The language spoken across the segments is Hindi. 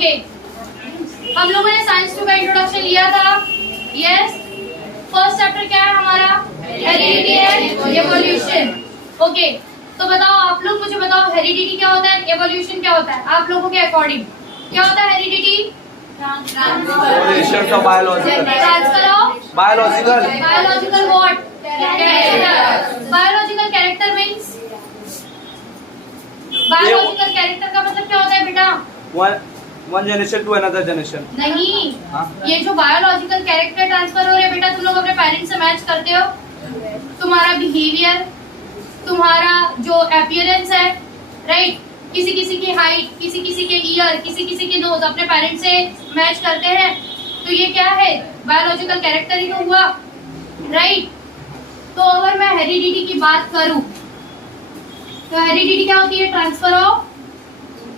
ओके, हम लोगों ने साइंस टू का इंट्रोडक्शन लिया था। यस, फर्स्ट चैप्टर क्या है हमारा? Heredity and evolution. ओके, तो बताओ आप लोग, मुझे बताओ हेरिडिटी क्या होता है, एवोल्यूशन क्या होता है आप लोगों के अकॉर्डिंग? क्या होता है heredity? Transfer of biological, transfer of biological what? Character. Biological character means, biological character का मतलब क्या होता है बेटा? One generation to another generation. नहीं, ये जो बायोलॉजिकल कैरेक्टर ट्रांसफर हो रहे हैं बेटा, तुम लोग अपने पेरेंट्स से मैच करते हो। तुम्हारा बिहेवियर, तुम्हारा जो अपीयरेंस है, राइट, किसी किसी की हाइट, किसी किसी के ईयर, किसी किसी के नोज अपने पेरेंट्स से मैच करते हैं, तो ये क्या है? बायोलॉजिकल कैरेक्टर ही तो हुआ, राइट। तो अगर मैं हेरिडिटी की बात करूं, तो हेरिडिटी क्या होती है? Transfer of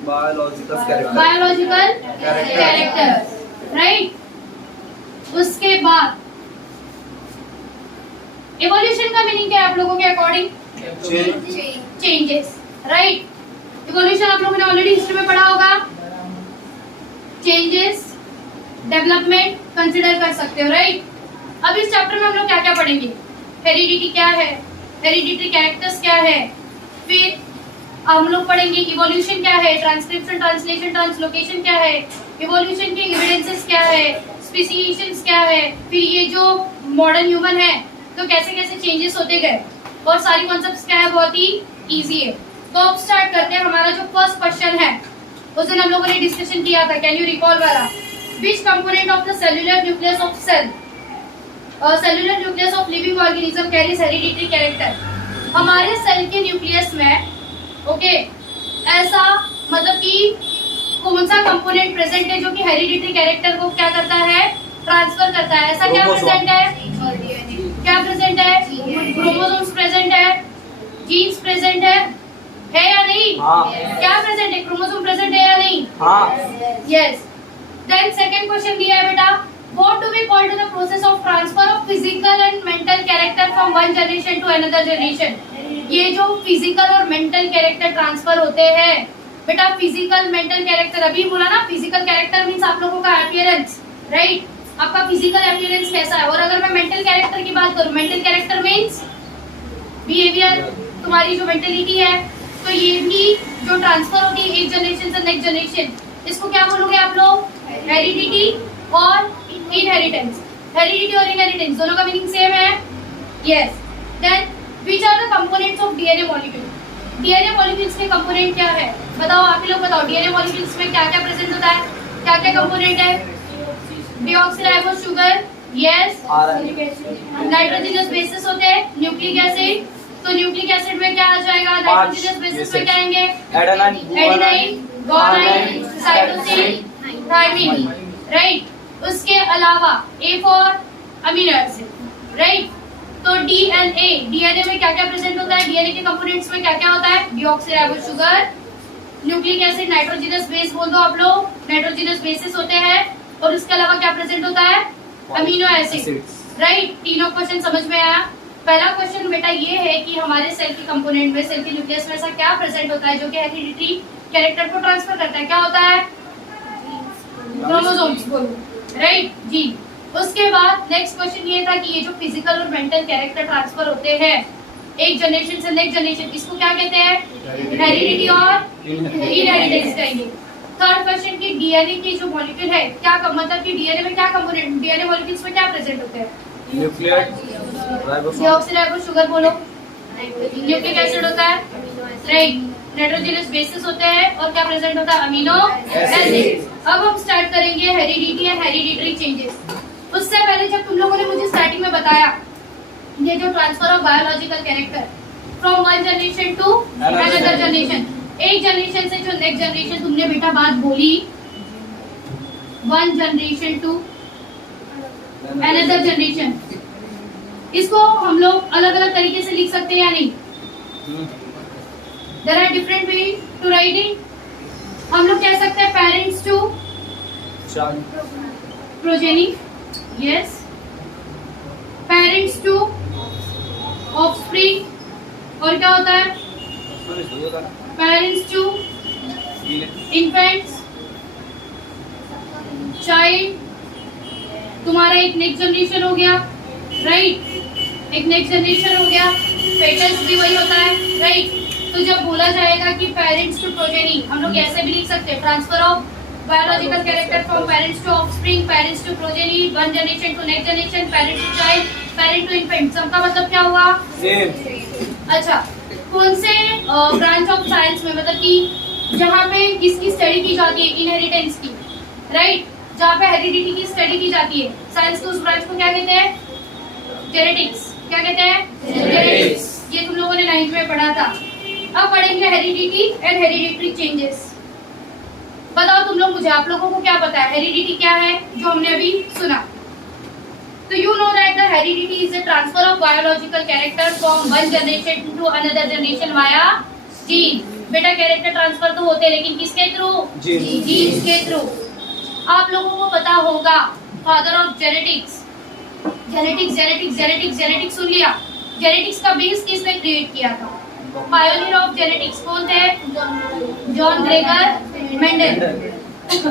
biological character, right. उसके बाद इवोल्यूशन का मीनिंग क्या है आप लोगों के अकॉर्डिंग? Changes, right. इवोल्यूशन आप लोगों ने ऑलरेडी हिस्ट्री में पढ़ा होगा। चेंजेस, डेवलपमेंट कंसिडर कर सकते हो, राइट। अब इस चैप्टर में हम लोग क्या क्या पढ़ेंगे? हेरिडिटी क्या है, हेरिडिटरी कैरेक्टर्स क्या है, फिर हम लोग पढ़ेंगे इवोल्यूशन क्या है, ट्रांसक्रिप्शन, ट्रांसलेशन, ट्रांसलोकेशन क्या है, इवोल्यूशन के एविडेंसेस क्या है, स्पेसिफिकेशंस क्या है, फिर ये जो मॉडर्न ह्यूमन है तो कैसे कैसे चेंजेस होते गए, और सारी कॉन्सेप्ट्स क्या है, बहुत ही इजी है। तो अब स्टार्ट करते हैं। हमारा जो फर्स्ट क्वेश्चन है उस दिन हम लोगों ने डिस्कशन किया था, कैन यू रिकॉल वाला? Which component of the cellular nucleus of cell, cellular nucleus of living organism carries hereditary character? हमारे सेल के न्यूक्लियस में, ओके, ऐसा मतलब कि कौन सा कंपोनेंट प्रेजेंट है जो कि हेरिडिटरी कैरेक्टर को क्या करता है? ट्रांसफर करता है। ऐसा क्या प्रेजेंट है? क्या प्रेजेंट है? क्रोमोसोम्स प्रेजेंट है, जीन्स प्रेजेंट है या नहीं? क्या प्रेजेंट है? क्रोमोसोम प्रेजेंट है या नहीं? यस। देन सेकंड क्वेश्चन दिया है बेटा, what do we call to the process of transfer of physical and mental character from one generation to another generation? ये जो फिजिकल और मेंटल कैरेक्टर ट्रांसफर होते हैं बेटा, फिजिकल मेंटल कैरेक्टर अभी बोला ना, फिजिकल कैरेक्टर मींस आप लोगों का अपीयरेंस, राइट, आपका फिजिकल अपीयरेंस कैसा है। और अगर मैं मेंटल कैरेक्टर की बात करूं, मेंटल कैरेक्टर मींस बिहेवियर, तुम्हारी जो मेंटेलिटी है, तो ये भी जो ट्रांसफर होती है एक जनरेशन से नेक्स्ट जनरेशन, इसको क्या बोलोगे आप लोग? हेरिडिटी और इनहेरिटेंस। हेरिडिटी और इनहेरिटेंस दोनों का मीनिंग सेम है। Yes. Then which are the components of DNA molecule? DNA molecules के कंपोनेंट क्या है? बताओ, आप लोग बताओ, डीएनए मॉलिक्यूल्स में क्या क्या प्रेजेंट होता है? क्या क्या कंपोनेंट है? Deoxyribose sugar, yes. Nitrogenous bases होते हैं, न्यूक्लिक एसिड, तो न्यूक्लिक एसिड में क्या आ जाएगा? नाइट्रोजनस बेसिस में क्या आएंगे? Adenine, guanine, cytosine, thymine, right. उसके अलावा a for amino acid, right. तो डीएनए, डीएनए में क्या क्या प्रेजेंट होता है? डीएनए के कंपोनेंट्स में क्या क्या होता है? Deoxyribose sugar, nucleic acid, nitrogenous base बोल दो आप लोग, नाइट्रोजनस बेसिस होते हैं, और उसके अलावा क्या प्रेजेंट होता है? Amino acid, right. तीनों क्वेश्चन समझ में आया? पहला क्वेश्चन बेटा ये है कि हमारे सेल के कंपोनेंट में, सेल के न्यूक्लियस में ऐसा क्या प्रेजेंट होता है जो कि हेरिडिटरी कैरेक्टर को ट्रांसफर करता है? क्या होता है? क्रोमोसोम्स, बोलो, राइट जी। उसके बाद नेक्स्ट क्वेश्चन ये था कि ये जो फिजिकल और मेंटल कैरेक्टर ट्रांसफर होते हैं एक जनरेशन से नेक्स्ट जनरेशन, इसको क्या कहते हैं? हेरिडिटी और इनहेरिटेंस कहेंगे। थर्ड क्वेश्चन की डीएनए की जो मॉलिक्यूल है, क्या मतलब कि डीएनए में क्या कंपोनेंट, डीएनए मॉलिक्यूल्स में क्या प्रेजेंट होते हैं? डीऑक्सीराइबोस शुगर, बोलो, न्यूक्लिक एसिड होता है, राइट, नाइट्रोजनस बेसिस होते हैं, और क्या प्रेजेंट होता है? Amino acid. अब हम स्टार्ट करेंगे हेरिडिटी एंड हेरिडिटरी चेंजेस। उससे पहले जब तुम लोगों ने मुझे स्टार्टिंग में बताया ये जो transfer of biological character from one generation to another generation, एक जनरेशन से जो नेक्स्ट जनरेशन, तुमने बेटा बात बोली one generation to another generation, इसको हम लोग अलग अलग तरीके से लिख सकते हैं या नहीं? There are different way to writing. हम लोग कह सकते हैं parents to progeny, yes, parents to offspring, और क्या होता है? पेरेंट्स टू इन्फेंट्स, चाइल्ड, तुम्हारा एक नेक्स्ट जनरेशन हो गया, राइट, एक नेक्स्ट जनरेशन हो गया। पेटल्स भी वही होता है, राइट। तो जब बोला जाएगा कि पेरेंट्स टू प्रोजेनी, हम लोग ऐसे भी लिख सकते हैं, transfer of biological character from parents to offspring, parents to progeny, one generation to next generation, parent to child, parent to infant, सबका मतलब क्या हुआ? सेम। अच्छा, कौन से ब्रांच ऑफ साइंस में, मतलब कि जहाँ पे किसकी स्टडी की जाती है? इनहेरिटेंस की, राइट, जहाँ पे हेरिडिटी की स्टडी की जाती है, साइंस के उस ब्रांच को क्या कहते हैं? जेनेटिक्स। क्या कहते हैं? जेनेटिक्स। ये तुम लोगों ने 9th में पढ़ा था। अब पढ़ेंगे हेरिडिटी एंड हेरिडिटरी चेंजेस। बताओ तुम लोग मुझे, आप लोगों को क्या पता है हेरिडिटी क्या है, जो हमने अभी सुना? तो you know that the heredity is the transfer of biological character from one generation to another generation via gene. बेटा कैरेक्टर ट्रांसफर तो होते हैं, लेकिन किसके थ्रू? जीन्स के थ्रू। आप लोगों को पता होगा father of genetics, genetics genetics genetics genetics सुन लिया। जेनेटिक्स का बेस किसने क्रिएट किया था? पायोनियर ऑफ जेनेटिक्स कौन थे? John Gregor Mendel.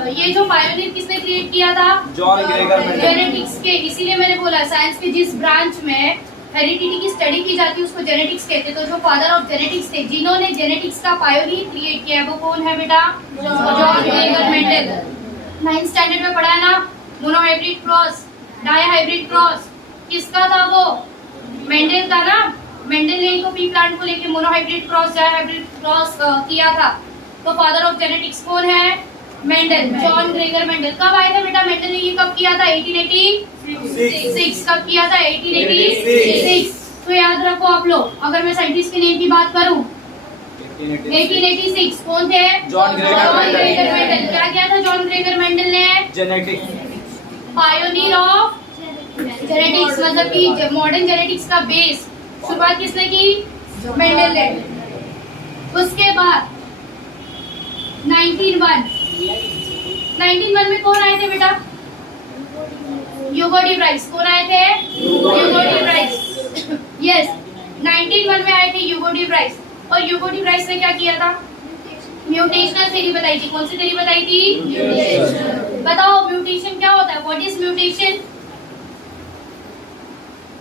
ये जो पायोनियर किसने क्रिएट किया था? John Gregor Mendel. जेनेटिक्स के, इसीलिए मैंने बोला साइंस के जिस ब्रांच में हेरिडिटी की स्टडी की जाती है उसको जेनेटिक्स कहते हैं। तो जो फादर ऑफ जेनेटिक्स थे, जिन्होंने जेनेटिक्स का पायोनियर क्रिएट किया है, वो कौन है बेटा? John Gregor Mendel. 9th standard में पढ़ा है ना, monohybrid cross, dihybrid cross, किसका था वो? मेंडल का ना। मेंडल ने इनको पी प्लांट को लेके monohybrid cross, dihybrid cross किया था। तो फादर ऑफ जेनेटिक्स कौन है? Mendel, John Gregor Mendel. कब आए थे बेटा मेंडल ने ये कब किया था? 1886। कब किया था? 1886। तो याद रखो आप लोग, अगर मैं साइंटिस्ट के नेम की बात करूं, 1886 कौन थे? John Gregor Mendel. क्या किया था जॉन ग्रेगर मेंडल ने? जेनेटिक्स। पायोनियर ऑफ जेनेटिक्स, मतलब कि मॉडर्न जेनेटिक्स का बेस शुरुआत किसने की? मेंडल ने। उसके बाद 1901 में कौन आए थे बेटा? Hugo de Bryce. कौन आए थे? ह्यूगो डी ब्राइस। यस, 1901 में आए थे ह्यूगो डी ब्राइस। और ह्यूगो डी ब्राइस ने क्या किया था? म्यूटेशनल थ्योरी बताई थी। कौन सी थ्योरी बताई थी? बताओ म्यूटेशन क्या होता है? What is mutation?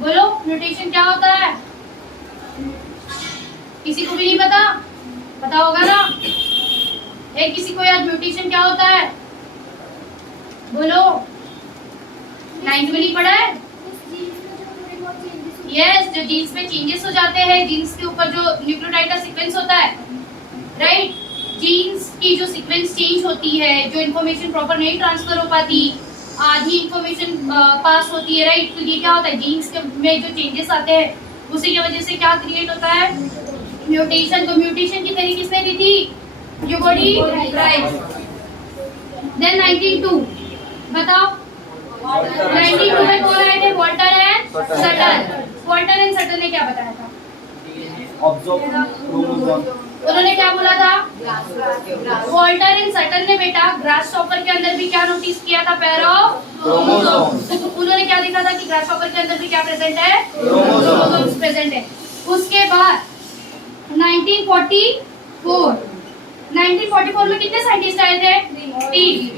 बोलो, म्यूटेशन क्या होता है? किसी को भी नहीं पता? पता होगा ना? एक किसी को याद, म्यूटेशन क्या होता है? बोलो, 9th में नहीं पढ़ा है? यस, जो जीन्स में चेंजेस हो जाते हैं, जीन्स के ऊपर जो न्यूक्लियोटाइड का सीक्वेंस होता है, राइट, जीन्स की जो सीक्वेंस चेंज होती है, जो इन्फॉर्मेशन प्रॉपर नहीं ट्रांसफर हो पाती, आधी इन्फॉर्मेशन पास होती है, राइट। तो ये क्या होता है? जीन्स में जो चेंजेस आते हैं उसी की वजह से क्या क्रिएट होता है? म्यूटेशन। तो म्यूटेशन की थ्योरी किसने दी थी? ह्यूगो डी ब्राइस। देन 1902 बताओ, 1902 में कौन आए थे? Walter and Sutton. Walter and Sutton ने क्या बताया था? उन्होंने क्या बोला था? वॉल्टर एंड सटन ने बेटा ग्रास शॉपर के अंदर भी क्या नोटिस किया था? Pair of chromosome. उन्होंने क्या देखा था कि ग्रास शॉपर के अंदर भी क्या प्रेजेंट है? क्रोमोसोम्स प्रेजेंट है। उसके बाद 1944 में कितने साइंटिस्ट आए थे? 3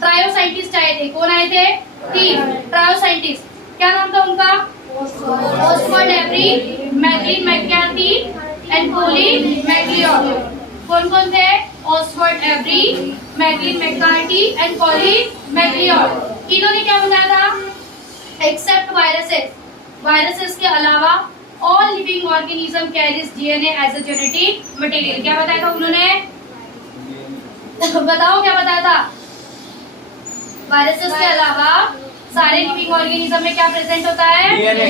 ट्रायो साइंटिस्ट आए थे। कौन आए थे? 3 ट्रायो साइंटिस्ट। क्या नाम था उनका? Oswald Avery, Maclyn McCarty and Colin MacLeod. कौन कौन थे? Oswald Avery, Maclyn McCarty and Colin MacLeod. इन्होंने क्या बताया था? एक्सेप्ट वायरसेस, वायरसेस के अलावा all living organism carries DNA as a genetic material. क्या बताया था उन्होंने? बताओ क्या बताया था? वायरसेस के अलावा सारे लिविंग ऑर्गेनिज्म में क्या प्रेजेंट होता है? DNA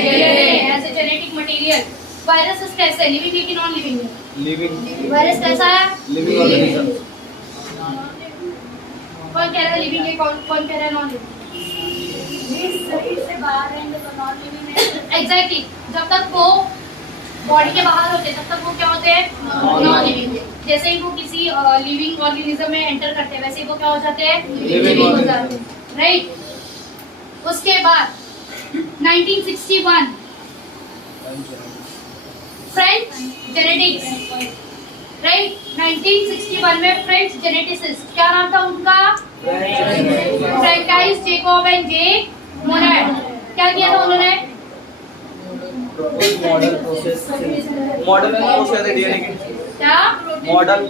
as a genetic material. Viruses कैसे, लिविंग है कि नॉन लिविंग है? लिविंग। वायरस कैसा है? Living organism. कौन कह रहा है लिविंग है, कौन कह रहा है नॉन लिविंग? से बाहर रहेंगे तो नॉन लिविंग है। एग्जैक्टली, जब तक वो बॉडी के बाहर होते तब तक वो क्या होते हैं? Non living. जैसे ही वो किसी लिविंग ऑर्गेनिज्म में एंटर करते हैं वैसे ही वो क्या हो जाते हैं? लिविंग हो जाते हैं, राइट। उसके बाद 1961 फ्रेंच जेनेटिक्स, राइट। 1961 में फ्रेंच जेनेटिसिस्ट, क्या नाम था उनका? फ्रैंकाइस जेकॉब एंड जेक मोनाड। क्या किया था उन्होंने? मॉडल प्रोसेस मॉडल डीएनए की क्या? मॉडल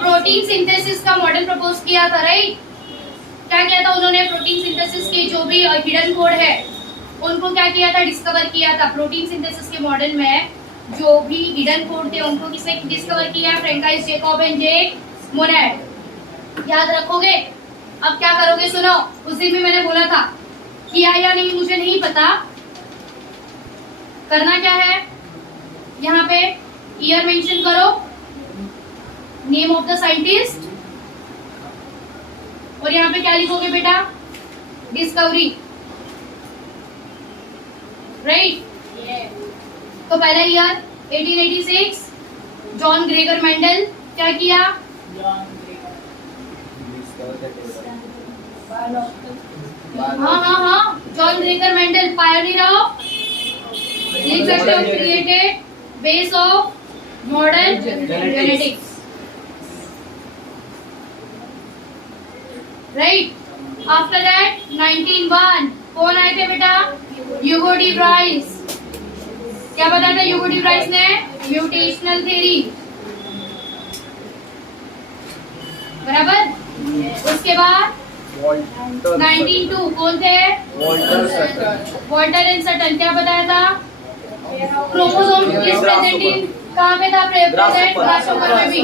प्रोटीन सिंथेसिस का मॉडल प्रपोज किया था, राइट? क्या किया था उन्होंने? प्रोटीन सिंथेसिस के जो भी हिडन कोड है उनको क्या किया था? डिस्कवर किया था। प्रोटीन सिंथेसिस के मॉडल में जो भी हिडन कोड थे उनको किसने डिस्कवर किया? फ्रैंकाइस जेकॉब एंड जेक मोनाड। याद रखोगे? अब क्या करोगे सुनो, उस दिन भी मैंने बोला था, किया या नहीं मुझे नहीं पता। करना क्या है, यहाँ पे ईयर मेंशन करो, नेम ऑफ द साइंटिस्ट, और यहाँ पे क्या लिखोगे बेटा? Discovery, right? तो पहला ईयर 1886, जॉन ग्रेगर मेंडल क्या किया? हाँ, John Gregor Mendel, pioneer of created base of modern genetics, right? After that 1901 कौन आए थे बेटा? Hugo de Vries. क्या बताया था ह्यूगो डी ब्राइस ने? म्यूटेशनल थ्योरी, बराबर। उसके बाद 1902 कौन थे? Walter and Sutton. क्या बताया था? क्रोमोसोम इज प्रेजेंट इन, कहाँ पे था? प्रेजेंट ग्रासहोपर में भी।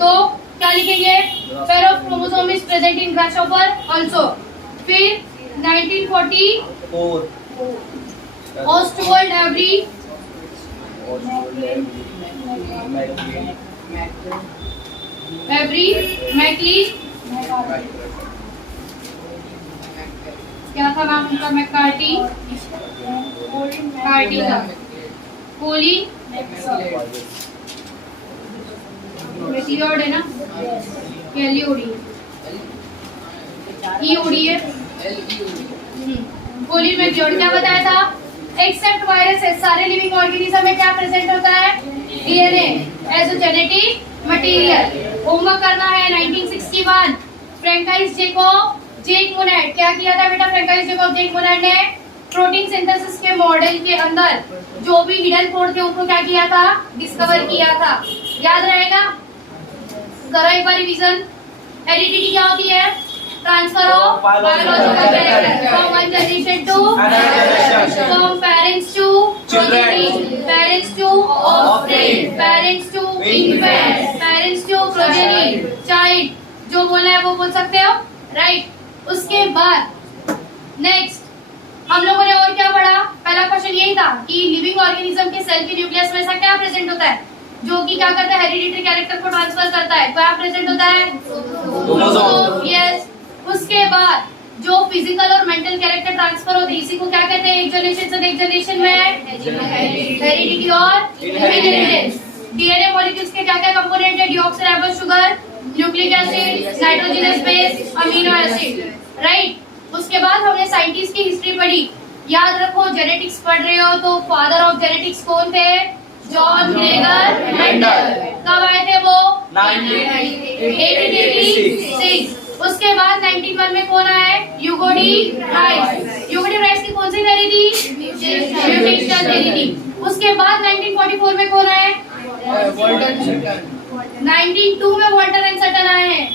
तो क्या लिखेंगे? Pair of chromosome is present in grasshopper also. फिर 1944 ऑस्टवर्ल्ड एवरी मैकलीन, क्या था नाम उनका? मैकार्टी का, कोली मेथियोड है ना, एलईओडी, ईओडी है, कोली मेथियोड। क्या बताया था? एक्सेप्ट वायरसेस, सारे लिविंग ऑर्गेनिज्म में क्या प्रेजेंट होता है? DNA as a genetic material. Homework करना है 1961 फ्रैंकाइस जेकॉब जेक मोनाड। क्या किया था बेटा फ्रैंकाइस जेकॉब जेक मोनाड ने? प्रोटीन सिंथेसिस के मॉडल के अंदर जो भी हिडन कोड थे उनको क्या किया था? डिस्कवर किया था। याद रहेगा? करो एक बार रिवीजन। हेरिडिटी क्या होती है? Transfer of biological character from one generation to from parents to progeny, parents to offspring, parents to infant, parents to progeny, child. जो बोलना है वो बोल सकते हो, राइट? उसके बाद नेक्स्ट हम लोगों ने और क्या पढ़ा? पहला क्वेश्चन यही था कि लिविंग ऑर्गेनिज्म के सेल के न्यूक्लियस में ऐसा क्या प्रेजेंट होता है जो कि क्या करता है? हेरिडिटरी कैरेक्टर को ट्रांसफर करता है। क्या प्रेजेंट होता है? Chromosome, yes. उसके बाद जो फिजिकल और मेंटल कैरेक्टर ट्रांसफर होते हैं इसी को क्या कहते हैं? एक जनरेशन से नेक्स्ट जनरेशन में हेरिडिटी और इनहेरिटेंस। डीएनए मॉलिक्यूल्स के क्या क्या कंपोनेंट है? Deoxyribose sugar, nucleic acid, nitrogenous base, amino acid, right? उसके बाद हमने साइंटिस्ट की हिस्ट्री पढ़ी। याद रखो, जेनेटिक्स पढ़ रहे हो तो फादर ऑफ जेनेटिक्स कौन थे? John Gregor Mendel. कब आए थे वो? 1886। उसके बाद 1901 में कौन आया? ह्यूगो डी ब्राइस। ह्यूगो डी ब्राइस की कौन सी थ्योरी थी? म्यूटेशनल थ्योरी थी। उसके बाद 1944 में कौन आए? 1902 में वॉल्टर एंड सटन आए हैं।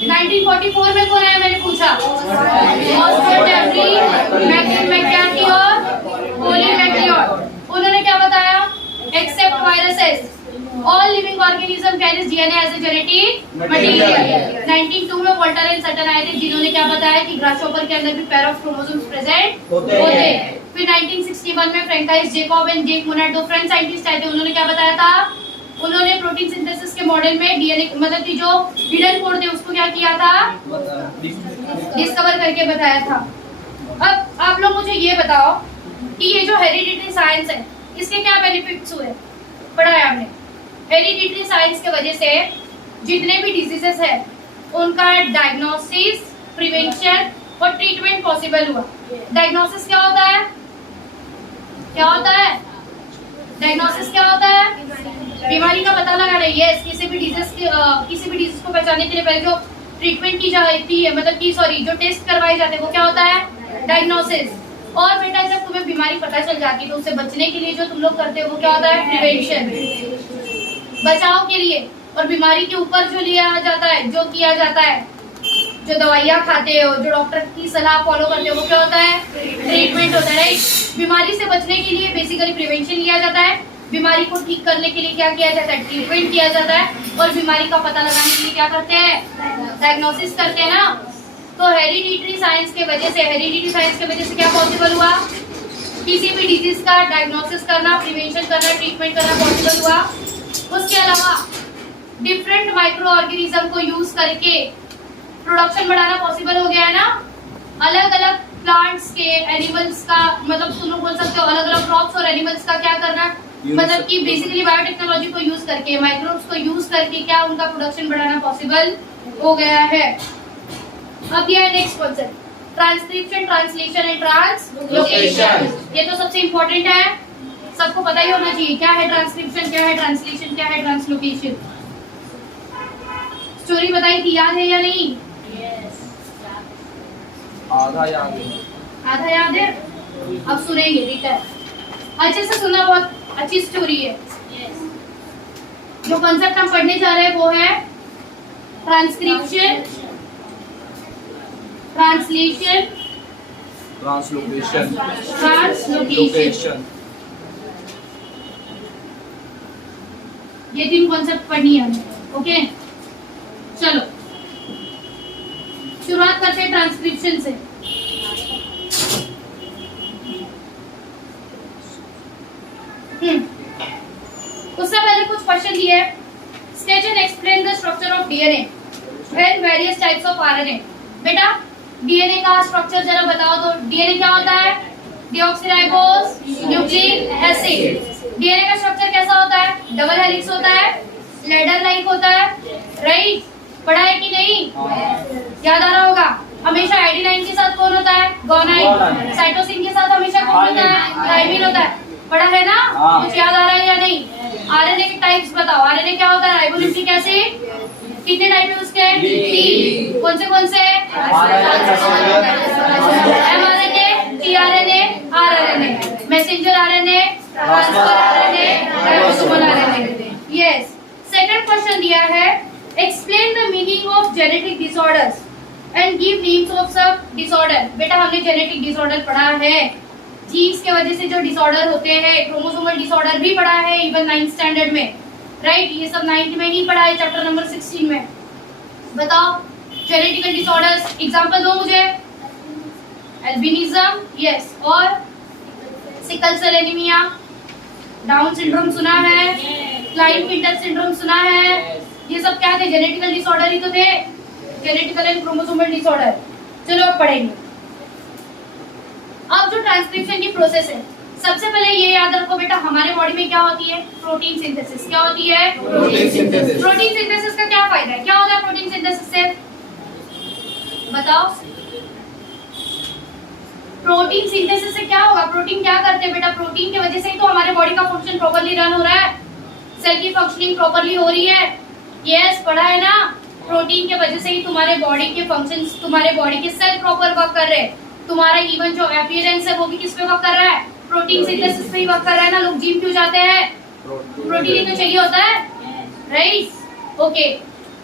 1944 में कौन आया मैंने पूछा? ऑस्वर्ड एवरी मैककार्थी और कोली मैक्लियोड। उन्होंने क्या बताया? Except viruses all living organism carries DNA as a genetic material. 1902 में वॉल्टर एंड सटन आए थे जिन्होंने क्या बताया कि ग्रासहोपर के अंदर भी पेयर ऑफ क्रोमोसोम्स प्रेजेंट होते हैं। फिर 1961 में फ्रैंकाइस जेकॉब एंड जेक मोनाड, दो फ्रेंच साइंटिस्ट आए थे। उन्होंने क्या बताया था? उन्होंने प्रोटीन सिंथेसिस के मॉडल में डीएनए मतलब कि जो हिडन कोड थे उसको क्या किया था? डिस्कवर करके बताया था। अब आप लोग मुझे ये बताओ कि ये जो हेरिडिटरी साइंस है इसके क्या बेनिफिट्स हुए? पढ़ा है आपने। हेरिडिटरी साइंस के वजह से जितने भी डिजीजेस है उनका डायग्नोसिस, प्रिवेंशन और ट्रीटमेंट पॉसिबल हुआ। डायग्नोसिस क्या होता है? क्या होता है? डायग्नोसिस क्या होता है? बीमारी का पता लगाना। यस, किसी भी डिजीज को पहचानने के लिए पहले जो ट्रीटमेंट की जाती है, मतलब कि सॉरी, जो टेस्ट करवाए जाते हैं वो क्या होता है? डायग्नोसिस। और बेटा जब तुम्हें बीमारी पता चल जाती है तो उससे बचने के लिए जो तुम लोग करते हो वो क्या होता है? प्रिवेंशन, बचाव के लिए। और बीमारी के ऊपर जो लिया जाता है, जो किया जाता है, जो दवाइयाँ खाते हो, जो डॉक्टर की सलाह फॉलो करते हो, वो क्या होता है? ट्रीटमेंट होता है, राइट। बीमारी से बचने के लिए बेसिकली प्रिवेंशन लिया जाता है, बीमारी को ठीक करने के लिए क्या किया जाता है? ट्रीटमेंट किया जाता है, और बीमारी का पता लगाने के लिए क्या करते हैं? डायग्नोसिस करते हैं ना। तो हेरिडिटरी साइंस के वजह से क्या पॉसिबल हुआ? किसी भी डिजीज का डायग्नोसिस करना, प्रिवेंशन करना, ट्रीटमेंट करना पॉसिबल हुआ। उसके अलावा डिफरेंट माइक्रो ऑर्गेनिज्म को यूज करके प्रोडक्शन बढ़ाना पॉसिबल हो गया है ना। अलग अलग प्लांट्स के, एनिमल्स का, मतलब तुम लोग बोल सकते हो अलग अलग क्रॉप्स और एनिमल्स का क्या करना, मतलब कि बेसिकली बायोटेक्नोलॉजी को यूज करके, माइक्रोब्स को यूज करके क्या उनका प्रोडक्शन बढ़ाना पॉसिबल हो गया है। अब ये है next concept, transcription, translation and translocation. ये तो सबसे इम्पोर्टेंट है, सबको पता ही होना चाहिए क्या है ट्रांसक्रिप्शन, क्या है ट्रांसलेशन, क्या है ट्रांसलोकेशन। स्टोरी बताई थी, याद है या नहीं? आधा याद है। आधा याद है? अब सुनेंगे, ठीक है, अच्छे से सुना, बहुत अच्छी स्टोरी है। जो कॉन्सेप्ट हम पढ़ने जा रहे हैं वो है ट्रांसक्रिप्शन, ट्रांसलेशन, ट्रांसलोकेशन, ट्रांसलोकेशन। ये 3 कॉन्सेप्ट पढ़नी है हमें, ओके। चलो शुरुआत करते हैं ट्रांसक्रिप्शन से। उससे पहले कुछ क्वेश्चन दिए, state and explain the structure of DNA and various types of RNA. बेटा डीएनए का स्ट्रक्चर जरा बताओ तो। डीएनए क्या होता है? Deoxyribose nucleic acid. डीएनए का स्ट्रक्चर कैसा होता है? डबल हेलिक्स होता है, लैडर लाइक होता है, राइट? पढ़ा है कि नहीं? याद आ रहा होगा। हमेशा आइडिनाइन के साथ कौन होता है? गोनाइन। साइटोसिन के साथ हमेशा कौन होता है? थायमिन होता है। पढ़ा है ना? कुछ याद आ रहा है या नहीं? आरएनए के टाइप्स बताओ। आरएनए क्या होता है? Ribonucleic acid. कितने टाइप है उसके? 3। कौन से? MRNA, tRNA, rRNA, messenger RNA, transfer RNA, ribosomal RNA. Yes. Second question दिया है, explain the meaning of genetic disorders and give names of सब डिसऑर्डर। बेटा हमने जेनेटिक डिसऑर्डर पढ़ा है, जीन्स के वजह से जो डिसऑर्डर होते हैं, क्रोमोसोमल डिसऑर्डर भी पढ़ा है इवन 9th स्टैंडर्ड में, राइट? ये सब 9th में ही पढ़ा है, चैप्टर नंबर 16 में। बताओ जेनेटिकल डिसऑर्डर्स, एग्जांपल दो मुझे। एल्बिनिज्म, यस, और sickle cell anaemia, Down syndrome सुना है, क्लाइन-पिंटर सिंड्रोम सुना है। ये सब क्या थे? जेनेटिकल डिसऑर्डर ही तो थे, जेनेटिकल एंड क्रोमोसोमल डिसऑर्डर। चलो अब पढ़ेंगे। अब जो ट्रांसक्रिप्शन की प्रोसेस है, सबसे पहले ये याद रखो बेटा, हमारे बॉडी में क्या होती है? Protein synthesis. क्या होती है? Protein synthesis. प्रोटीन सिंथेसिस का क्या फायदा है? क्या होता है प्रोटीन सिंथेसिस से? बताओ। प्रोटीन सिंथेसिस से क्या होगा? प्रोटीन क्या करते हैं बेटा? प्रोटीन की वजह से ही तो हमारे बॉडी का फंक्शन प्रॉपर्ली रन हो रहा है, सेल की फंक्शनिंग प्रॉपर्ली हो रही है। यस, पढ़ा है ना? प्रोटीन के वजह से ही तुम्हारे बॉडी के फंक्शंस, तुम्हारे बॉडी के सेल प्रॉपर वर्क कर रहे हैं। तुम्हारा इवन जो अपीयरेंस है वो भी किस पे वर्क कर रहा है? प्रोटीन सिंथेसिस पे ही वर्क कर रहा है ना। लोग जिम क्यों जाते हैं? प्रोटीन ही तो चाहिए होता है, राइट? ओके,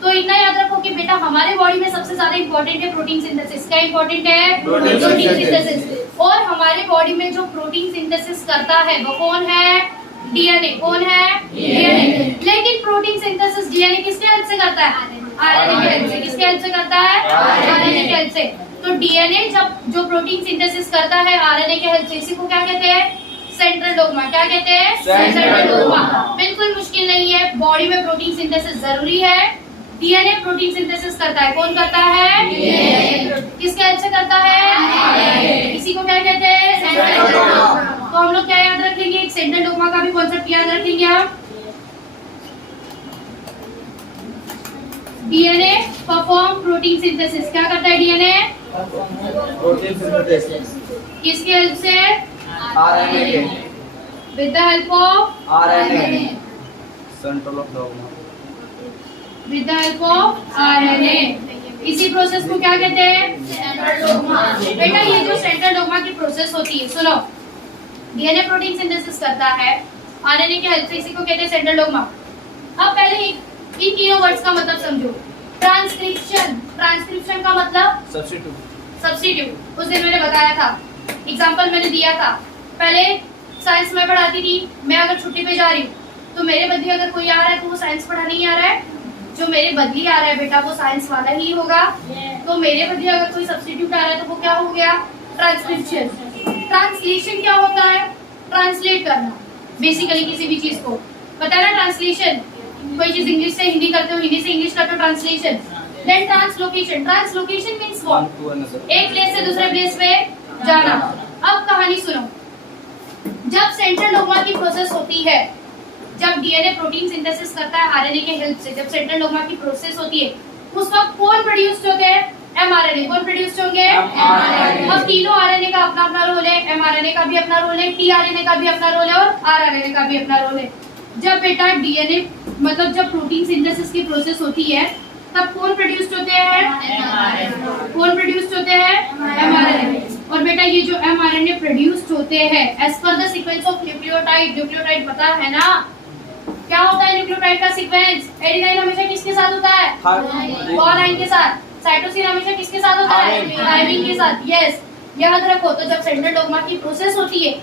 तो इतना याद रखो कि बेटा हमारे बॉडी में सबसे ज्यादा इंपॉर्टेंट है प्रोटीन सिंथेसिस। क्या इंपॉर्टेंट है? Protein synthesis. और हमारे बॉडी में जो प्रोटीन सिंथेसिस करता है वो कौन है? डीएनए। कौन है? डीएनए। लेकिन प्रोटीन सिंथेसिस डीएनए किसके हेल्प से करता है? आरएनए के हेल्प से। किसके हेल्प से करता है? आरएनए के हेल्प से। तो डीएनए जब जो प्रोटीन सिंथेसिस करता है आरएनए के हेल्प से, इसी को क्या कहते हैं? Central dogma. क्या कहते हैं? Central dogma. बिल्कुल मुश्किल नहीं है, बॉडी में प्रोटीन सिंथेसिस जरूरी है। डीएनए प्रोटीन सिंथेसिस करता है। कौन करता है? डीएनए। किसके हेल्प से करता है? इसी को क्या कहते हैं? Central dogma. तो हम लोग क्या याद रखेंगे? एक सेंट्रल डोग्मा का भी कॉन्सेप्ट याद रखेंगे आप। DNA perform protein synthesis. क्या करता है डीएनए? Protein synthesis. किसके हेल्प से? आरएनए के। With the help of RNA. Central of dogma. With the help of RNA. इसी प्रोसेस को क्या कहते हैं? बेटा ये जो सेंट्रल डोग्मा की प्रोसेस होती है, सुनो, डीएनए प्रोटीन सिंथेसिस करता है आरएनए की हेल्प से, इसी को कहते हैं सेंट्रल डोग्मा। अब पहले इन तीनों वर्ड्स का मतलब समझो। ट्रांसक्रिप्शन, ट्रांसक्रिप्शन का मतलब सब्स्टिट्यूट। उस दिन मैंने बताया था, एग्जांपल मैंने दिया था। पहले साइंस में पढ़ाती थी, मैं अगर छुट्टी पे जा रही हूँ तो मेरे बदले अगर कोई आ रहा है तो वो साइंस पढ़ाने ही आ रहा है, जो मेरे बदली आ रहा है बेटा वो साइंस वाला ही होगा। तो मेरे बदले अगर कोई सब्स्टिट्यूट आ रहा है तो वो क्या हो गया? ट्रांसक्रिप्शन। ट्रांसलेशन क्या होता है? ट्रांसलेट करना, बेसिकली किसी भी चीज को पता है ना। ट्रांसलेशन, कोई चीज इंग्लिश से हिंदी करते हो, हिंदी से इंग्लिश करते हो, translation. Then translocation, translocation means what? एक प्लेस से दूसरे प्लेस पे जाना। अब कहानी सुनो। जब सेंट्रल डोग्मा की प्रोसेस होती है, जब डीएनए प्रोटीन सिंथेसिस करता है आरएनए के हेल्प से, जब सेंट्रल डोग्मा की प्रोसेस होती है, उस वक्त कौन प्रोड्यूस्ड होते हैं? एमआरएनए। कौन प्रोड्यूस्ड होंगे? अब तीनों आरएनए का अपना अपना रोल है, एमआरएनए का भी अपना रोल है, टीआरएनए का भी अपना रोल है और आरआरएनए का भी अपना रोल है। जब बेटा डीएनए मतलब जब प्रोटीन सिंथेसिस की प्रोसेस होती है तब कौन प्रोड्यूस्ड होते हैं? कौन प्रोड्यूस्ड होते हैं? एमआरएनए। और बेटा ये जो एमआरएनए प्रोड्यूस्ड होते हैं as per the sequence of nucleotide, nucleotide पता है ना क्या होता है न्यूक्लियोटाइड का सीक्वेंस? एडेनाइन हमेशा किसके साथ होता है? गुआनाइन के साथ। साइटोसिन हमेशा किसके साथ होता है? थायमिन के साथ। यस, याद रखो। तो जब सेंट्रल डोग्मा की प्रोसेस होती है,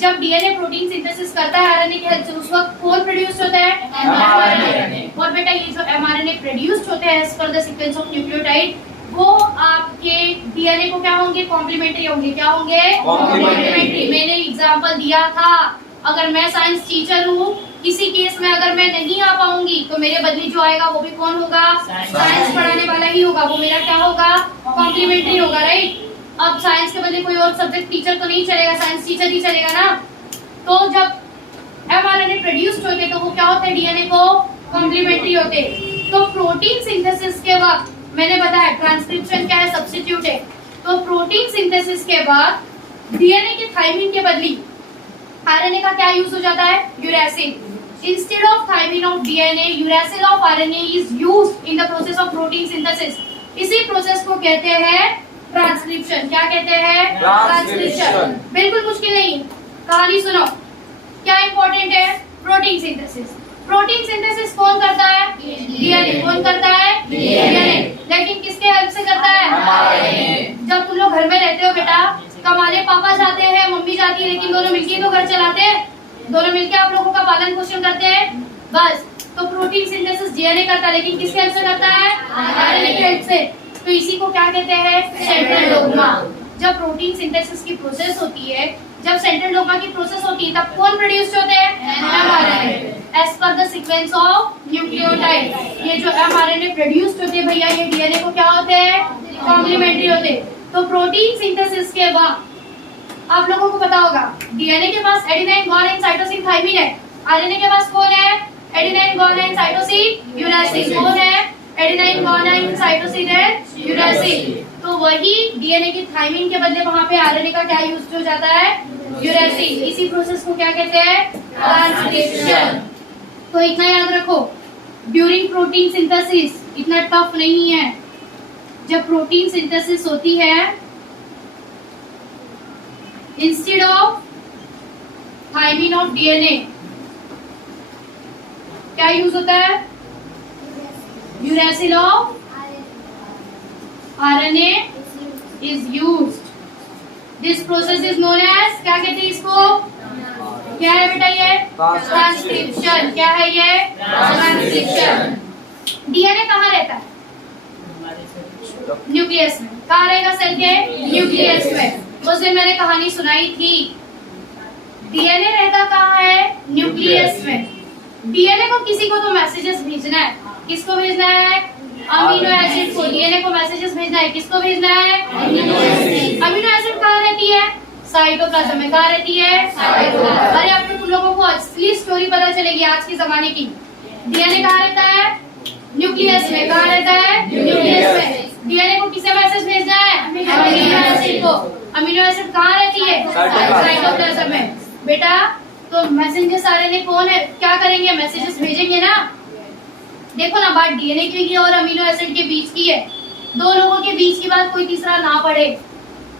जब डीएनए प्रोटीन सिंथेसिस करता है आरएनए की हेल्प से, उस वक्त कौन प्रोड्यूस्ड होता है? एमआरएनए। और बेटा ये जो एमआरएनए प्रोड्यूस्ड होते हैं as per the sequence of nucleotide, वो आपके डीएनए को क्या होंगे? कॉम्प्लीमेंट्री होंगे। क्या होंगे? कॉम्प्लीमेंट्री। मैंने एग्जांपल दिया था, अगर मैं साइंस टीचर हूँ, किसी केस में अगर मैं नहीं आ पाऊंगी तो मेरे बदले जो आएगा वो भी कौन होगा? साइंस पढ़ाने वाला ही होगा। वो मेरा क्या होगा? कॉम्प्लीमेंट्री होगा, राइट। अब साइंस के बदले कोई और सब्जेक्ट टीचर तो नहीं चलेगा, साइंस टीचर ही चलेगा ना। तो जब एमआरएनए प्रोड्यूस्ड होते तो वो क्या होते हैं? डीएनए को कॉम्प्लीमेंट्री होते। तो प्रोटीन सिंथेसिस के वक्त मैंने बताया ट्रांसक्रिप्शन क्या है? सब्स्टिट्यूट है। तो प्रोटीन सिंथेसिस के बाद डीएनए के थायमिन के बदली आरएनए का क्या यूज हो जाता है? Uracil. Instead of thymine of DNA, uracil of RNA is used in the process of protein synthesis. इसी प्रोसेस को कहते हैं ट्रांसक्रिप्शन। क्या कहते हैं? ट्रांसक्रिप्शन। बिल्कुल मुश्किल नहीं। कहानी सुनो, क्या इंपॉर्टेंट है? Protein synthesis. प्रोटीन सिंथेसिस कौन करता है? डीएनए। कौन करता है? डीएनए। लेकिन किसके हेल्प से करता है? जब तुम लोग घर में रहते हो बेटा, कमाने पापा जाते हैं, मम्मी जाती है, लेकिन दोनों मिलकर तो घर चलाते हैं, दोनों मिलकर आप लोगों का पालन पोषण करते हैं, बस। तो प्रोटीन सिंथेसिस डीएनए करता है, लेकिन किसके हेल्प से करता है? आरएनए की हेल्प से। तो इसी को क्या कहते हैं? Central dogma. जब प्रोटीन सिंथेसिस की प्रोसेस होती है, जब सेंट्रल डोग्मा की प्रोसेस होती है, तब कौन प्रोड्यूस्ड होते हैं? MRNA as per the sequence of nucleotide. ये जो एमआरएनए प्रोड्यूस्ड होते हैं भैया, ये डीएनए को क्या होते हैं? कॉम्प्लीमेंट्री होते। तो प्रोटीन सिंथेसिस के बाद आप लोगों को पता होगा डीएनए के पास एडेनाइन, गुआनाइन, साइटोसिन, थायमिन है। आरएनए के पास कौन है? Adenine, guanine, cytosine, uracil. कौन है? Adenine, guanine, cytosine and uracil. तो वही डीएनए की थायमिन के बदले वहां पे आरएनए का क्या यूज हो जाता है? यूरैसिल। इसी प्रोसेस को क्या कहते हैं? ट्रांसक्रिप्शन। तो इतना याद रखो, ड्यूरिंग प्रोटीन सिंथेसिस इतना टफ नहीं है। जब प्रोटीन सिंथेसिस होती है, instead of thymine of DNA क्या यूज होता है? Uracil of RNA is used. This process is known as, क्या कहते हैं इसको? क्या है बेटा ये? ट्रांसक्रिप्शन। क्या है ये? ट्रांसक्रिप्शन। डीएनए कहाँ रहता है? न्यूक्लियस में। कहाँ रहेगा सेल के? न्यूक्लियस में। उस दिन मैंने कहानी सुनाई थी, डीएनए रहता कहाँ है? न्यूक्लियस में। डीएनए को किसी को तो मैसेजेस भेजना है। किसको भेजना है? अमीनो एसिड को। डीएनए को मैसेजेस भेजना है। किसको भेजना है? अमीनो एसिड कहाँ रहती है? साइटोप्लाज्म में। कहाँ रहती है? अरे अब तो तुम लोगों को असली स्टोरी पता चलेगी आज के जमाने की। डीएनए कहाँ रहता है? न्यूक्लियस में। कहाँ रहता है? न्यूक्लियस में। डीएनए को किसे मैसेज भेजना है? अमीनो एसिड को। अमीनो एसिड कहाँ रहती है? साइटोप्लाज्म में। बेटा तो मैसेंजर्स आरएनए कौन है? क्या करेंगे? मैसेजेस भेजेंगे ना। देखो ना, बात डीएनए की और अमीनो एसिड के बीच की है। दो लोगों के बीच की बात कोई तीसरा ना पढ़े,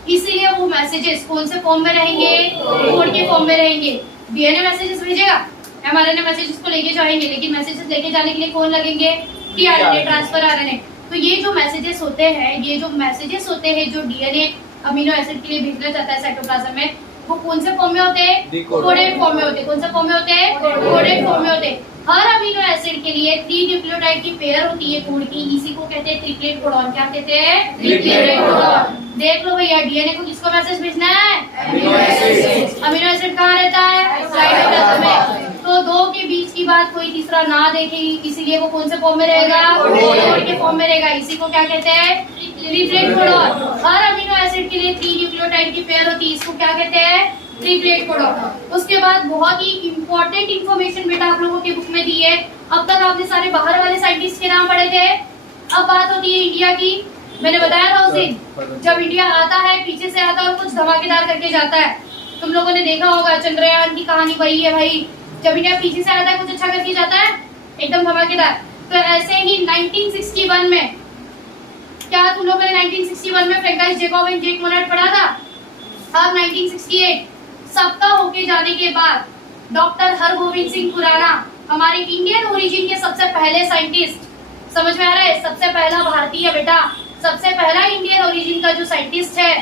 इसीलिए वो मैसेजेस कौन से फॉर्म में रहेंगे, कोड के फॉर्म में रहेंगे। डीएनए मैसेजेस भेजेगा, एमआरएनए मैसेजेस को लेके जाएंगे, लेकिन मैसेजेस लेके जाने के लिए कौन लगेंगे, टीआरएनए, ट्रांसफर आरएनए। तो ये जो मैसेजेस होते हैं, जो डीएनए अमीनो एसिड के लिए भेजना चाहता है साइटोप्लाज्म में, वो कौन से फॉर्म में होते हैं, कोडेड फॉर्म में होते हैं। कौन से फॉर्म में होते हैं, कोडेड फॉर्म में होते हैं। हर अमीनो एसिड के लिए 3 न्यूक्लियोटाइड की पेयर होती है कोड की, इसी को कहते हैं ट्रिपलेट कोडॉन। क्या कहते हैं, ट्रिपलेट कोडॉन। देख लो भैया, डीएनए को किसको मैसेज भेजना है, अमीनो एसिड कहाँ रहता है, साइटोप्लाज्म में। तो दो के बीच की बात कोई तीसरा ना देखेगी, इसीलिए वो कौन से फॉर्म में रहेगा, कोड के फॉर्म में रहेगा। इसी को क्या कहते हैं, ट्रिपलेट कोडॉन। हर अमीनो एसिड के लिए 3 न्यूक्लियोटाइड की पेयर होती है, इसको क्या कहते हैं, ट्रिपलेट कोडॉन। उसके बाद बहुत ही इंपॉर्टेंट इंफॉर्मेशन बेटा आप लोगों की बुक में दी है। अब तक आपने सारे बाहर वाले साइंटिस्ट के नाम पढ़े थे, अब बात होती है इंडिया की। मैंने बताया था उस दिन, जब इंडिया आता है पीछे से आता है और कुछ धमाकेदार करके जाता है। तुम लोगों ने देखा होगा, चंद्रयान की कहानी वही है भाई, जब इंडिया पीछे से आता है कुछ अच्छा करके जाता है, एकदम धमाकेदार। तो ऐसे ही 1961 में, क्या तुम लोगों ने 1961 में फ्रैंकाइस जैकब एंड जेक मोनार्ड पढ़ा था? अब 1968 सबका होके जाने के बाद डॉक्टर हरगोविंद सिंह खुराना, हमारे इंडियन ओरिजिन के सबसे पहले साइंटिस्ट, समझ में आ रहा है, सबसे पहला भारतीय बेटा, सबसे पहला इंडियन ओरिजिन का जो साइंटिस्ट है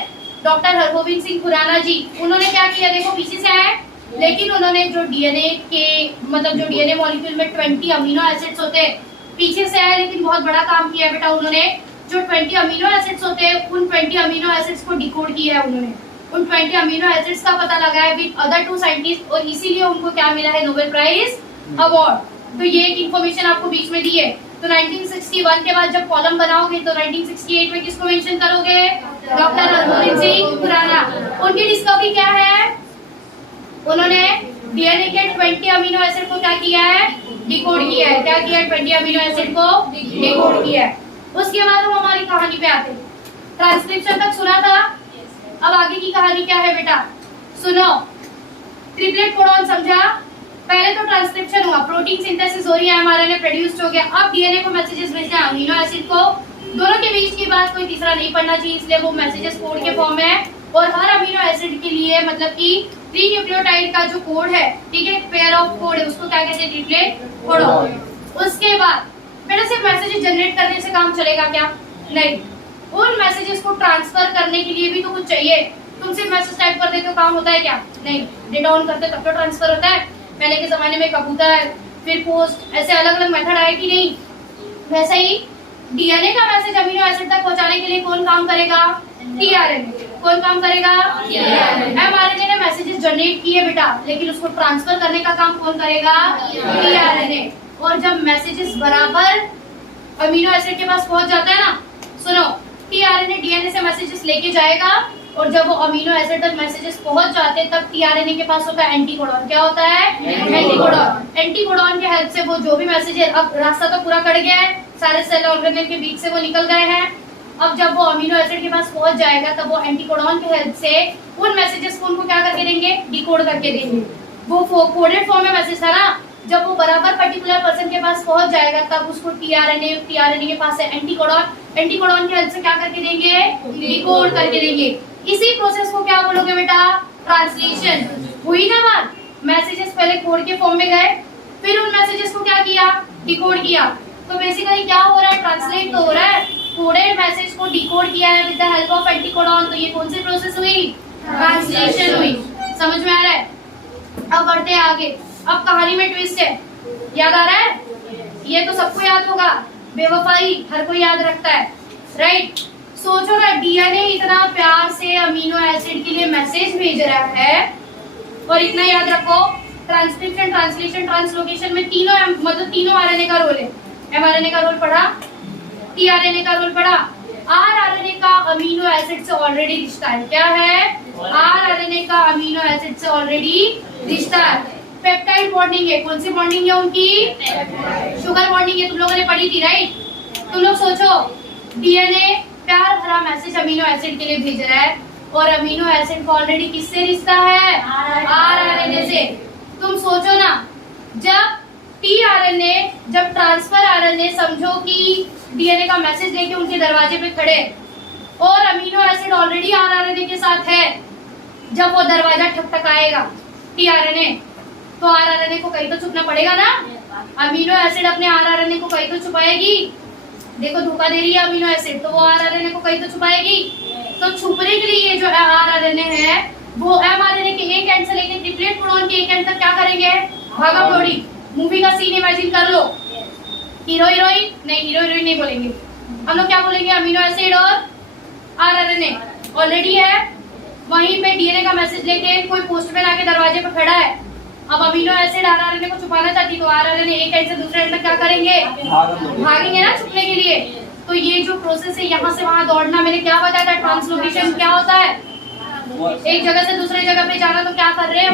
डॉक्टर हरगोविंद सिंह खुराना जी, उन्होंने क्या किया, देखो पीछे से आए, लेकिन उन्होंने जो डीएनए के मतलब जो डीएनए मॉलिक्यूल में 20 अमीनो एसिड्स होते हैं, पीछे से आए लेकिन बहुत बड़ा काम किया बेटा उन्होंने। जो 20 अमीनो एसिड्स होते हैं, उन 20 अमीनो एसिड्स को डिकोड किया है उन्होंने, उन 20 अमीनो एसिड्स का पता लगाया विद अदर 2 साइंटिस्ट, और इसीलिए उनको क्या मिला है, नोबेल प्राइज अवार्ड। तो ये एक इन्फॉर्मेशन आपको बीच में दी है। तो 1961 के बाद जब कॉलम बनाओगे तो 1968 में किसको मेंशन करोगे, डॉक्टर हरगोविंद सिंह खुराना। उनकी डिस्कवरी क्या है, उन्होंने डीएनए के 20 अमीनो एसिड को क्या किया है, डिकोड किया है। क्या किया है, 20 अमीनो एसिड को डिकोड किया है। उसके बाद हम हमारी कहानी पे आते हैं। ट्रांसक्रिप्शन तक सुना था, अब आगे की कहानी क्या है बेटा, सुनो। ट्रिपलेट कोडॉन समझा, पहले तो ट्रांसक्रिप्शन हुआ, प्रोटीन सिंथेसिस हो रही है, एमआरएनए प्रोड्यूस्ड हो गया। अब डीएनए को मैसेजेस भेजना है अमीनो एसिड को, दोनों के बीच की बात कोई तीसरा नहीं पढ़ना चाहिए, इसलिए वो मैसेजेस कोड के फॉर्म में है। और हर अमीनो एसिड के लिए मतलब कि 3 न्यूक्लियोटाइड का जो कोड है, ठीक है, पेयर ऑफ कोड है, उसको क्या कहते हैं, ट्रिपलेट कोडॉन। उसके बाद बेटा सिर्फ मैसेजेस जनरेट करने से काम चलेगा क्या, नहीं, उन मैसेजेस को ट्रांसफर करने के लिए भी तो कुछ चाहिए। तुम सिर्फ मैसेज टाइप कर देते हो, काम होता है क्या, नहीं, डेटा ऑन करते तब तो ट्रांसफर होता है। पहले के जमाने में कबूतर, फिर पोस्ट, ऐसे अलग अलग मेथड आए कि नहीं, वैसे ही डीएनए का मैसेज अमीनो एसिड तक पहुंचाने के लिए कौन काम करेगा, टीआरएनए। कौन काम करेगा, एमआरएनए ने मैसेजेस जनरेट किए बेटा, लेकिन उसको ट्रांसफर करने का काम कौन करेगा, टीआरएनए। और जब मैसेजेस बराबर अमीनो एसिड के पास पहुंच जाता है ना, सुनो, टीआरएनए डीएनए से मैसेजेस लेके जाएगा, और जब वो अमीनो एसिड तक मैसेजेस पहुंच जाते हैं तब टीआरएनए के पास होता है एंटीकोडॉन। क्या होता है, एंटीकोडॉन। एंटीकोडॉन के हेल्प से वो जो भी मैसेज है, अब रास्ता तो पूरा कट गया है, सारे सेल ऑर्गेनेल के बीच से वो निकल गए हैं। अब जब वो अमीनो एसिड के पास पहुंच जाएगा तब वो एंटीकोडॉन के हेल्प से उन मैसेजेस को उनको क्या करके देंगे, डिकोड करके देंगे। वो कोडेड फॉर्म में मैसेज था ना, जब वो बराबर पर्टिकुलर पर्सन के पास पहुंच जाएगा तब उसको टीआरएनए के पास है एंटीकोडॉन के हेल्प से क्या करके देंगे, डिकोड करके देंगे। इसी प्रोसेस को क्या बोलोगे बेटा, ट्रांसलेशन। हुई ना बात, मैसेजेस पहले कोड के फॉर्म में गए, फिर उन मैसेजेस को क्या किया, डिकोड किया। तो बेसिकली क्या हो रहा है, ट्रांसलेट तो हो रहा है, कोडेड मैसेज को डिकोड किया है with the help of anticodon. तो ये कौन सी प्रोसेस हुई, ट्रांसलेशन हुई। समझ में आ रहा है? अब बढ़ते हैं आगे। अब कहानी में ट्विस्ट है, याद आ रहा है, ये तो सबको याद होगा, बेवफाई हर कोई याद रखता है, राइट। सोचो ना, डीएनए इतना प्यार से अमीनो एसिड के लिए मैसेज भेज रहा है, और इतना याद रखो, ट्रांसक्रिप्शन, ट्रांसलेशन, ट्रांसलोकेशन में तीनों मतलब तीनों आरएनए का रोल है। एमआरएनए का रोल पढ़ा, टीआरएनए का रोल पढ़ा, आरआरएनए का अमीनो एसिड से ऑलरेडी रिश्ता है। क्या है, आरआरएनए का अमीनो एसिड से ऑलरेडी रिश्ता है। पेप्टाइड बॉन्डिंग है, कौन सी बॉन्डिंग है उनकी, शुगर बॉन्डिंग है, तुम लोगों ने पढ़ी थी, राइट। तुम लोग सोचो, डीएनए प्यार भरा मैसेज अमीनो एसिड के लिए भेज रहा है, और अमीनो एसिड का ऑलरेडी किससे रिश्ता है, आरआरएनए से। तुम सोचो ना, जब टीआरएनए, जब ट्रांसफर आरएनए, समझो कि डीएनए का मैसेज लेके उनके दरवाजे पे खड़े और अमीनो एसिड ऑलरेडी आरआरएनए के साथ है। जब वो दरवाजा ठकठकाएगा टीआरएनए, तो आरआरएनए को कहीं तो छुपना पड़ेगा ना। अमीनो एसिड अपने आरआरएनए को कहीं तो छुपाएगी। देखो धोखा दे रही है अमीनो एसिड, तो वो आरआरएनए को कहीं तो छुपाएगी। तो छुपने के लिए जो आरआरएनए है वो एमआरएनए के एक एंड से लेकर ट्रिपलेट कोडॉन के एक एंड तक क्या करेंगे, भागा दौड़ी। मूवी का सीन इमेजिन कर लो, हीरो हीरोइन नहीं, हीरो हीरोइन नहीं बोलेंगे हम लोग, क्या बोलेंगे, अमीनो एसिड और आरआरएनए ऑलरेडी है। वहीं पे डीएनए का मैसेज लेके कोई पोस्टमैन आके दरवाजे पे खड़ा है। अब अमीनो एसिड आरआरएनए को छुपाना चाहती, तो आरआरएनए एक एंड से दूसरे एंड तक क्या करेंगे, भागेंगे ना छुपने के लिए। तो ये जो प्रोसेस है यहाँ से वहां दौड़ना, मैंने क्या बताया था, ट्रांसलोकेशन क्या होता है, एक जगह से दूसरे जगह पे जाना। तो क्या कर रहे हैं,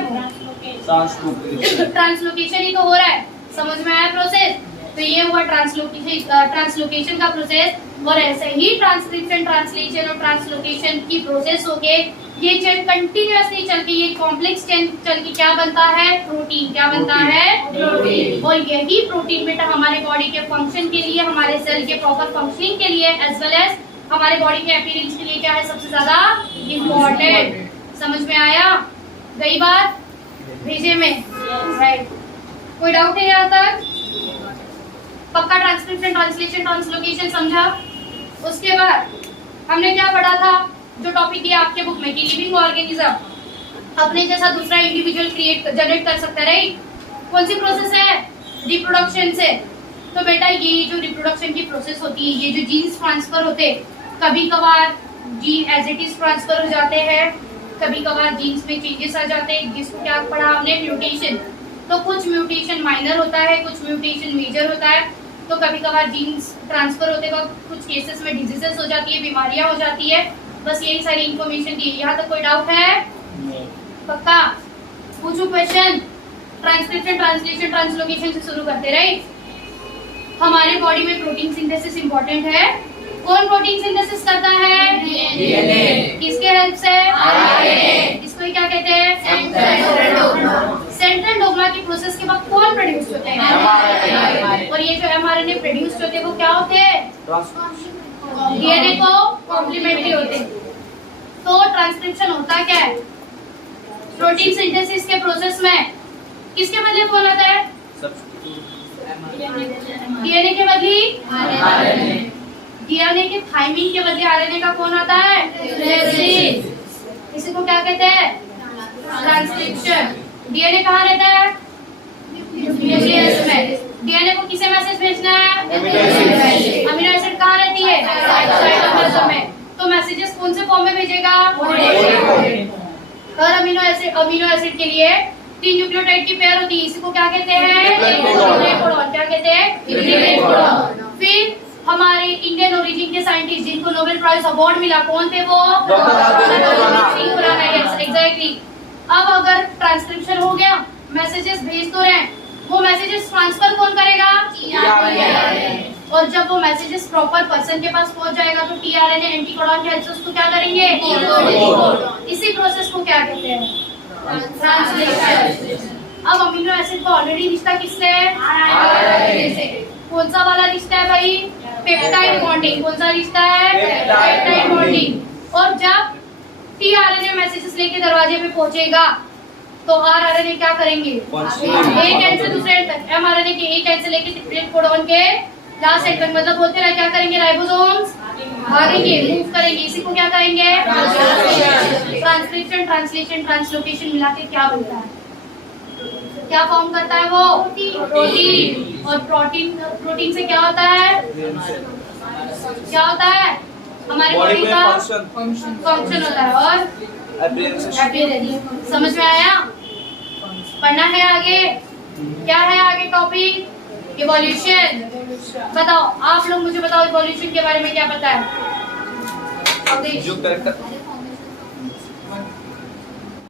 ट्रांसलोकेशन ही तो हो रहा है। समझ में आया प्रोसेस? तो ये हुआ ट्रांसलोकेशन का प्रोसेस। और ऐसे ही ट्रांसक्रिप्शन, ट्रांसलेशन और ट्रांसलोकेशन की प्रोसेस होके ये चेन कंटिन्यूअसली चल के, ये कॉम्प्लेक्स चेन चल के क्या बनता है, प्रोटीन। क्या बनता है, प्रोटीन। और यही प्रोटीन बेटा हमारे बॉडी के फंक्शन के लिए, हमारे सेल के प्रॉपर फंक्शनिंग के लिए, एज वेल एज हमारे बॉडी के अपीयरेंस के लिए क्या है, सबसे ज्यादा इम्पोर्टेंट। समझ में आया? गई बात भेजे में, राइट? कोई डाउट है यहाँ तक? पक्का ट्रांसक्रिप्शन, ट्रांसलेशन, ट्रांसलोकेशन समझा? उसके बाद हमने क्या पढ़ा था, जो टॉपिक दिया आपके बुक में कि लिविंग ऑर्गेनिज्म अपने जैसा दूसरा इंडिविजुअल जनरेट कर सकता है, राइट? कौन सी प्रोसेस है, रिप्रोडक्शन से। तो बेटा ये जो रिप्रोडक्शन की प्रोसेस होती है, ये जो जीन्स ट्रांसफर होते, कभी कभार gene as it is transfer हो जाते हैं, कभी कभार जीन्स में चेंजेस आ जाते हैं, जिसको क्या पढ़ा हमने, म्यूटेशन। तो कुछ म्यूटेशन माइनर होता है, कुछ म्यूटेशन मेजर होता है। तो कभी कभार जीन्स ट्रांसफर होते वक्त कुछ केसेस में डिजीजेस हो जाती है, बीमारियां हो जाती है। बस यही सारी इन्फॉर्मेशन दी। यहाँ तक कोई डाउट है? पक्का? पूछू क्वेश्चन? ट्रांसक्रिप्शन, ट्रांसलेशन, ट्रांसलोकेशन से शुरू करते, राइट? हमारे बॉडी में प्रोटीन सिंथेसिस इंपॉर्टेंट है। कौन प्रोटीन सिंथेसिस करता है? डीएनए। किसके हेल्प से? आरएनए। इसको क्या कहते हैं? सेंट्रल डोग्मा की प्रोसेस के बाद कौन प्रोड्यूस होते हैं? और ये जो एमआरएनए प्रोड्यूस होते हैं वो क्या होते हैं? डीएनए को कॉम्प्लीमेंट्री होते हैं। तो ट्रांसक्रिप्शन होता क्या है? प्रोटीन सिंथेसिस के प्रोसेस में किसके बदले कौन आता है? डीएनए के बदले आरएनए। डीएनए के थाइमिन के बदले आरएनए का कौन आता है? इसी को क्या कहते हैं? ट्रांसक्रिप्शन। डीएनए कहाँ रहता है? न्यूक्लियस में। डीएनए को किसे मैसेज भेजना है? अमीनो एसिड कहाँ रहती है? साइटोप्लाज्म में। तो मैसेजेस कौन से फॉर्म में भेजेगा? हर अमीनो एसिड के लिए 3 न्यूक्लियोटाइड की पेयर होती है, इसी को क्या कहते हैं? क्या कहते हैं? फिर हमारे इंडियन ओरिजिन के साइंटिस्ट जिनको नोबेल प्राइज अवार्ड मिला, कौन थे वो? एग्जैक्टली। अब अगर ट्रांसक्रिप्शन हो गया, मैसेजेस भेज तो रहे, वो मैसेजेस ट्रांसफर कौन करेगा? और जब वो मैसेजेस प्रॉपर पर्सन के पास पहुंच जाएगा तो टीआरएनए एंटीकोडॉन के हेल्प से उसको क्या करेंगे? इसी प्रोसेस को क्या कहते हैं? ट्रांसलेशन। अब अमीनो एसिड का ऑलरेडी रिश्ता किससे है? आरएनए से। कौन सा वाला रिश्ता है भाई? Peptide bonding. कौन सा रिश्ता है? Peptide bonding. और जब टीआरएनए मैसेजेस लेके दरवाजे पे पहुंचेगा तो आरआरएनए क्या करेंगे? एक एंड से दूसरे एंड तक, एमआरएनए के एक एंड से लेके ट्रिपलेट कोडॉन के लास्ट एंड तक, मतलब बोलते रहे क्या करेंगे? राइबोसोम्स भागेंगे, मूव करेंगे। इसी को क्या करेंगे? ट्रांसक्रिप्शन, ट्रांसलेशन, ट्रांसलोकेशन मिला के क्या बनता है? क्या फॉर्म करता है वो? प्रोटीन। और प्रोटीन से क्या होता है? क्या होता है? हमारे बॉडी का फंक्शन होता है। और अपीयरेंस। समझ में आया? पढ़ना है आगे। क्या है आगे टॉपिक? इवोल्यूशन। बताओ आप लोग, मुझे बताओ इवोल्यूशन के बारे में क्या पता है? जो